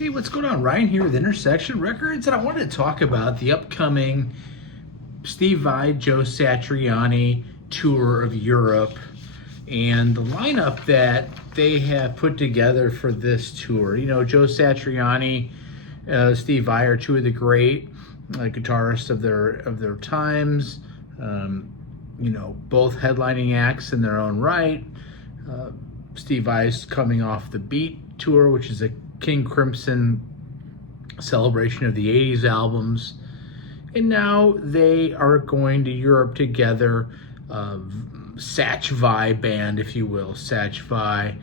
Hey, what's going on? Ryan here with Intersection Records, and I wanted to talk about the upcoming Steve Vai, Joe Satriani tour of Europe and the lineup that they have put together for this tour. You know, Joe Satriani, Steve Vai are two of the great guitarists of their times. Both headlining acts in their own right. Steve Vai's coming off the Beat tour, which is a King Crimson celebration of the 80s albums. And now they are going to Europe together, Sach Vai band, if you will, Sach Vai.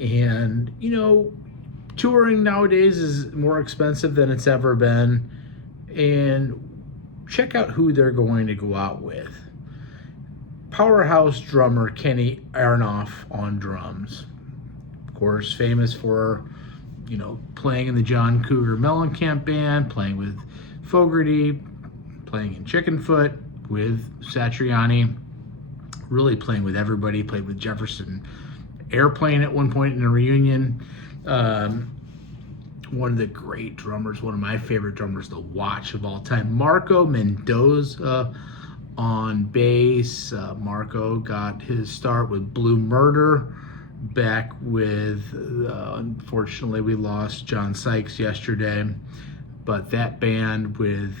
And, touring nowadays is more expensive than it's ever been. And check out who they're going to go out with. Powerhouse drummer Kenny Aronoff on drums. Of course, famous for playing in the John Cougar Mellencamp band, playing with Fogerty, playing in Chickenfoot with Satriani, really playing with everybody. Played with Jefferson Airplane at one point in a reunion. One of the great drummers, one of my favorite drummers to watch of all time, Marco Mendoza on bass. Marco got his start with Blue Murder, back with, unfortunately, we lost John Sykes yesterday, but that band with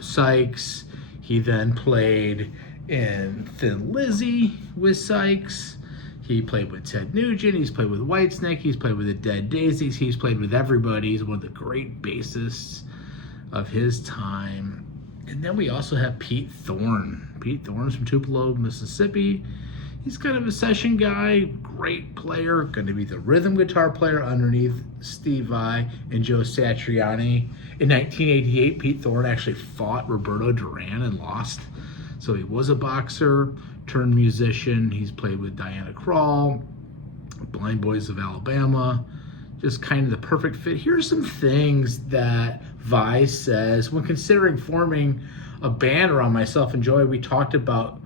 Sykes, he then played in Thin Lizzy with Sykes. He played with Ted Nugent. He's played with Whitesnake. He's played with the Dead Daisies. He's played with everybody. He's one of the great bassists of his time. And then we also have Pete Thorne. Pete Thorne's from Tupelo, Mississippi. He's kind of a session guy, great player, going to be the rhythm guitar player underneath Steve Vai and Joe Satriani. In 1988, Pete Thorne actually fought Roberto Duran and lost. So he was a boxer turned musician. He's played with Diana Krall, Blind Boys of Alabama. Just kind of the perfect fit. Here's some things that Vai says when considering forming a band around myself and Joey. We talked about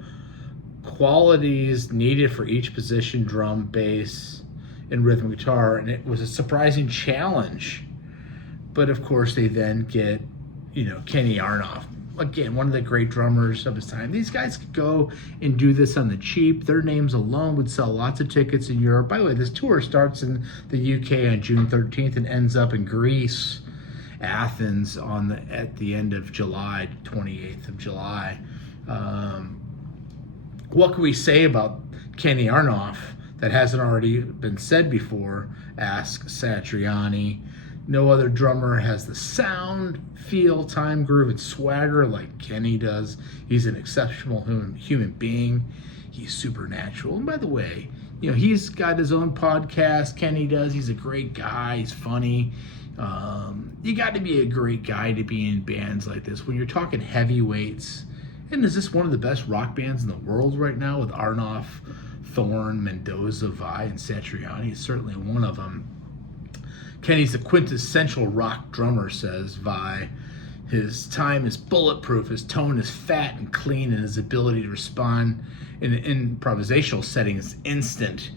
qualities needed for each position, drum, bass, and rhythm guitar, and it was a surprising challenge. But of course they then get, Kenny Aronoff, again, one of the great drummers of his time. These guys could go and do this on the cheap. Their names alone would sell lots of tickets in Europe. By the way, this tour starts in the UK on June 13th and ends up in Greece, Athens, at the end of July, 28th of July. What can we say about Kenny Aronoff that hasn't already been said before? Asks Satriani. No other drummer has the sound, feel, time, groove, and swagger like Kenny does. He's an exceptional human being. He's supernatural. And by the way, he's got his own podcast. Kenny does. He's a great guy. He's funny. You got to be a great guy to be in bands like this. When you're talking heavyweights, and is this one of the best rock bands in the world right now with Aronoff, Thorne, Mendoza, Vai, and Satriani? He's certainly one of them. Kenny's a quintessential rock drummer, says Vai. His time is bulletproof, his tone is fat and clean, and his ability to respond in an improvisational setting is instant.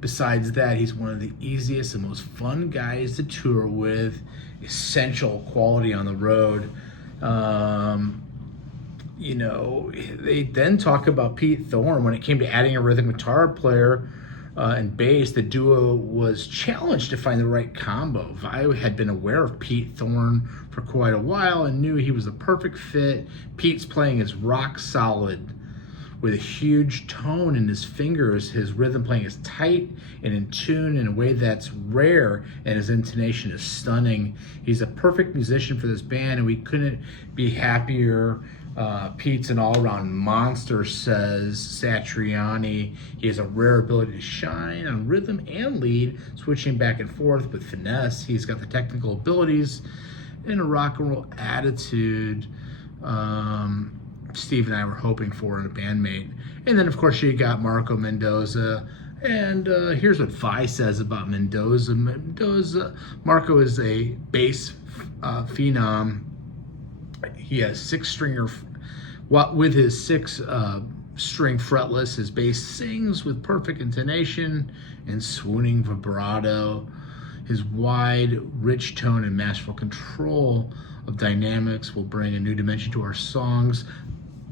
Besides that, he's one of the easiest and most fun guys to tour with. Essential quality on the road. They then talk about Pete Thorne. When it came to adding a rhythm guitar player and bass, the duo was challenged to find the right combo. Vai had been aware of Pete Thorne for quite a while and knew he was the perfect fit. Pete's playing is rock solid with a huge tone in his fingers. His rhythm playing is tight and in tune in a way that's rare, and his intonation is stunning. He's a perfect musician for this band, and we couldn't be happier. Pete's an all-around monster, says Satriani. He has a rare ability to shine on rhythm and lead, switching back and forth with finesse. He's got the technical abilities and a rock and roll attitude Steve and I were hoping for in a bandmate. And then, of course, you got Marco Mendoza. And here's what Vai says about Mendoza. Marco is a bass phenom. He has six-stringer. With his six-string fretless, his bass sings with perfect intonation and swooning vibrato. His wide, rich tone and masterful control of dynamics will bring a new dimension to our songs.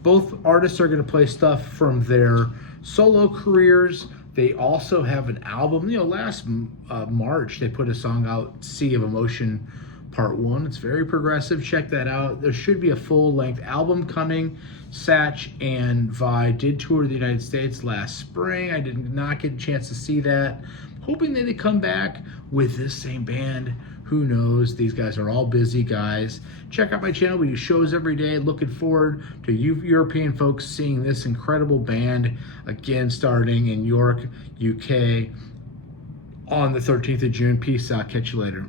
Both artists are going to play stuff from their solo careers. They also have an album. Last March they put a song out, Sea of Emotion Part 1. It's very progressive. Check that out. There should be a full-length album coming. Satch and Vi did tour the United States last spring. I did not get a chance to see that. Hoping that they come back with this same band. Who knows? These guys are all busy guys. Check out my channel. We do shows every day. Looking forward to you European folks seeing this incredible band again starting in York, UK on the 13th of June. Peace out. Catch you later.